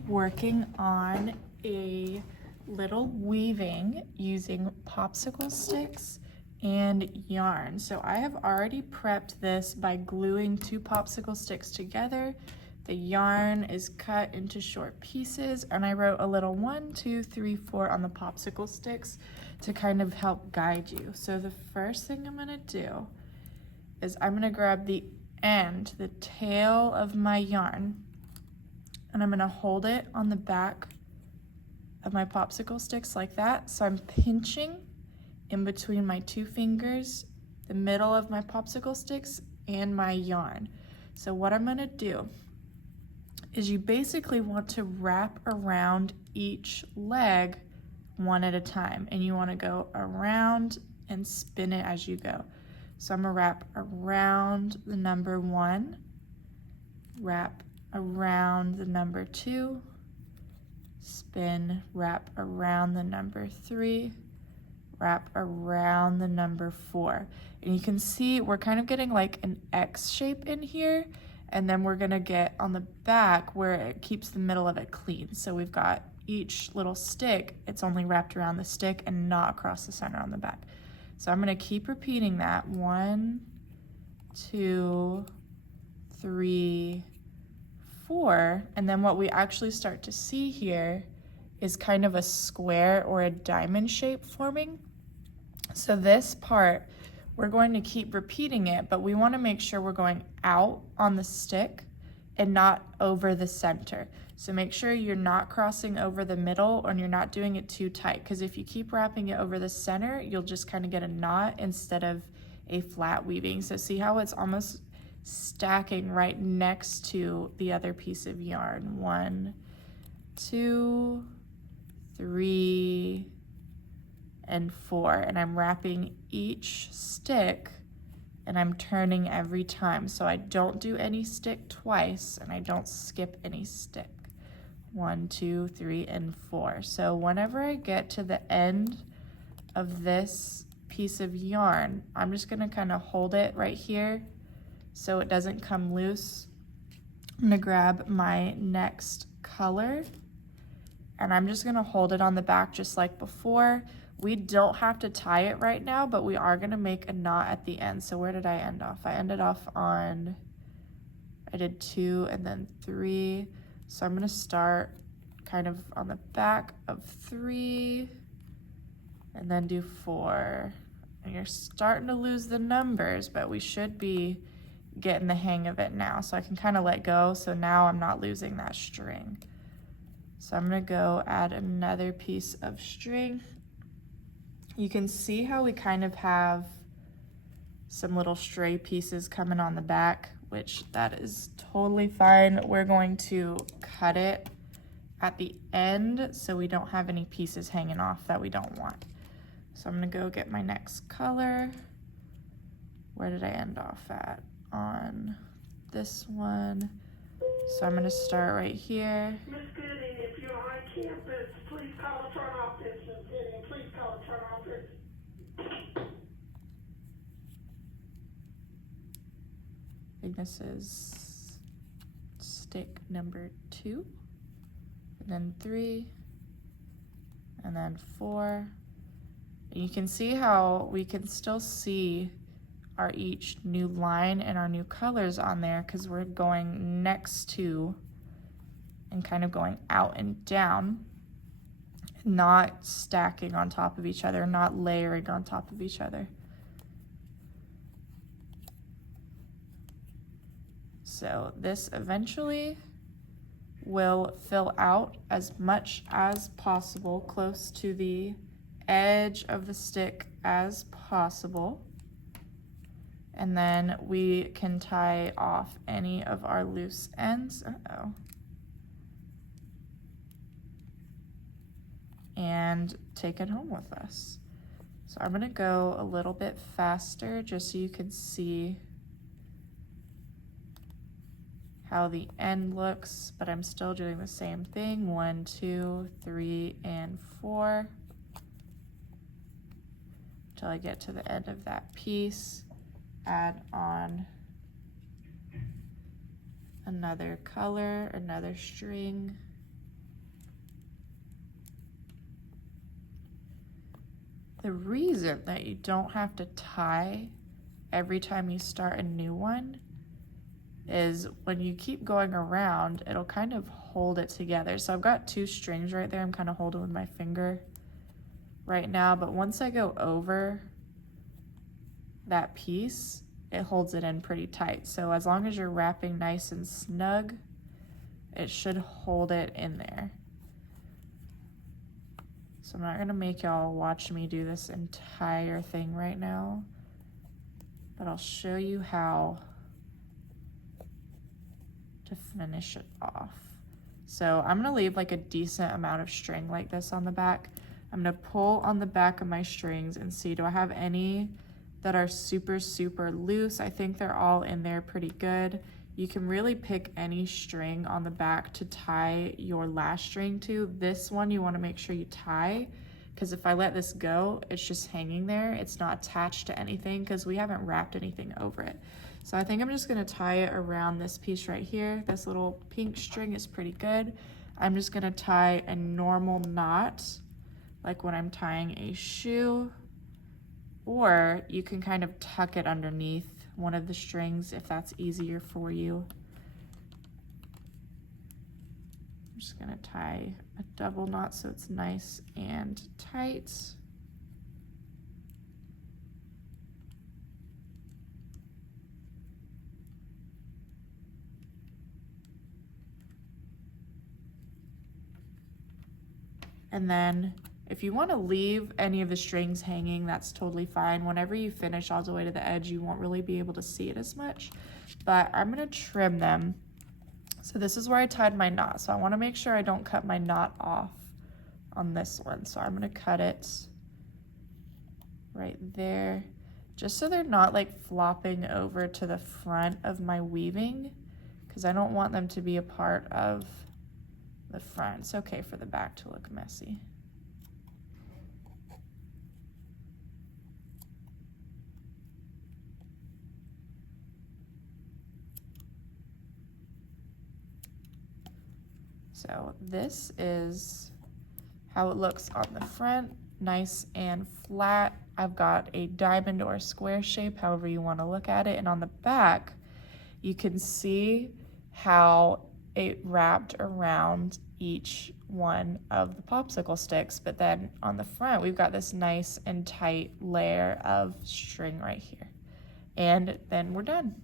Working on a little weaving using popsicle sticks and yarn. So I have already prepped this by gluing 2 popsicle sticks together. The yarn is cut into short pieces, and I wrote a little 1, 2, 3, 4 on the popsicle sticks to kind of help guide you. So the first thing I'm gonna do is I'm gonna grab the end, the tail of my yarn, and I'm gonna hold it on the back of my popsicle sticks like that. So I'm pinching in between my 2 fingers, the middle of my popsicle sticks and my yarn. So what I'm gonna do is you basically want to wrap around each leg one at a time, and you wanna go around and spin it as you go. So I'm gonna wrap around the number 1, wrap around the number 2, spin, wrap around the number 3, wrap around the number 4. And you can see we're kind of getting like an X shape in here, and then we're gonna get on the back where it keeps the middle of it clean. So we've got each little stick, it's only wrapped around the stick and not across the center on the back. So I'm gonna keep repeating that. 1, 2, 3, 4, and then what we actually start to see here is kind of a square or a diamond shape forming. So this part, we're going to keep repeating it, but we want to make sure we're going out on the stick and not over the center. So make sure you're not crossing over the middle and you're not doing it too tight, because if you keep wrapping it over the center, you'll just kind of get a knot instead of a flat weaving. So see how it's almost stacking right next to the other piece of yarn. 1, 2, 3, and 4. And I'm wrapping each stick and I'm turning every time. So I don't do any stick twice and I don't skip any stick. 1, 2, 3, and 4. So whenever I get to the end of this piece of yarn, I'm just gonna kind of hold it right here so it doesn't come loose. I'm gonna grab my next color and I'm just gonna hold it on the back just like before. We don't have to tie it right now, but we are gonna make a knot at the end. So where did I end off? I ended off on, I did 2 and then 3. So I'm gonna start kind of on the back of 3 and then do 4. And you're starting to lose the numbers, but we should be getting the hang of it now. So I can kind of let go. So now I'm not losing that string. So I'm gonna go add another piece of string. You can see how we kind of have some little stray pieces coming on the back, which that is totally fine. We're going to cut it at the end so we don't have any pieces hanging off that we don't want. So I'm gonna go get my next color. Where did I end off at? On this one. So I'm gonna start right here. Miss Gooding, if you're on campus, please call the front office. Miss Gooding, please call the front office. I think this is stick number 2, and then 3, and then 4. And you can see how we can still see our each new line and our new colors on there because we're going next to and kind of going out and down, not stacking on top of each other, not layering on top of each other. So this eventually will fill out as much as possible, close to the edge of the stick as possible. And then we can tie off any of our loose ends. And take it home with us. So I'm gonna go a little bit faster just so you can see how the end looks, but I'm still doing the same thing. 1, 2, 3, and 4 until I get to the end of that piece. Add on another color, another string, The reason that you don't have to tie every time you start a new one is when you keep going around, it'll kind of hold it together. So I've got 2 strings right there. I'm kind of holding with my finger right now, but once I go over that piece, it holds it in pretty tight. So as long as you're wrapping nice and snug, it should hold it in there. So I'm not gonna make y'all watch me do this entire thing right now, but I'll show you how to finish it off. So I'm gonna leave like a decent amount of string like this on the back. I'm gonna pull on the back of my strings and see, do I have any that are super, super loose? I think they're all in there pretty good. You can really pick any string on the back to tie your last string to. This one you wanna make sure you tie, because if I let this go, it's just hanging there. It's not attached to anything because we haven't wrapped anything over it. So I think I'm just gonna tie it around this piece right here. This little pink string is pretty good. I'm just gonna tie a normal knot, like when I'm tying a shoe, or you can kind of tuck it underneath one of the strings if that's easier for you. I'm just gonna tie a double knot so it's nice and tight. And then if you want to leave any of the strings hanging, that's totally fine. Whenever you finish all the way to the edge, you won't really be able to see it as much, but I'm going to trim them. So this is where I tied my knot. So I want to make sure I don't cut my knot off on this one. So I'm going to cut it right there, just so they're not like flopping over to the front of my weaving, because I don't want them to be a part of the front. It's okay for the back to look messy. So this is how it looks on the front, nice and flat. I've got a diamond or a square shape, however you want to look at it. And on the back, you can see how it wrapped around each one of the popsicle sticks. But then on the front, we've got this nice and tight layer of string right here. And then we're done.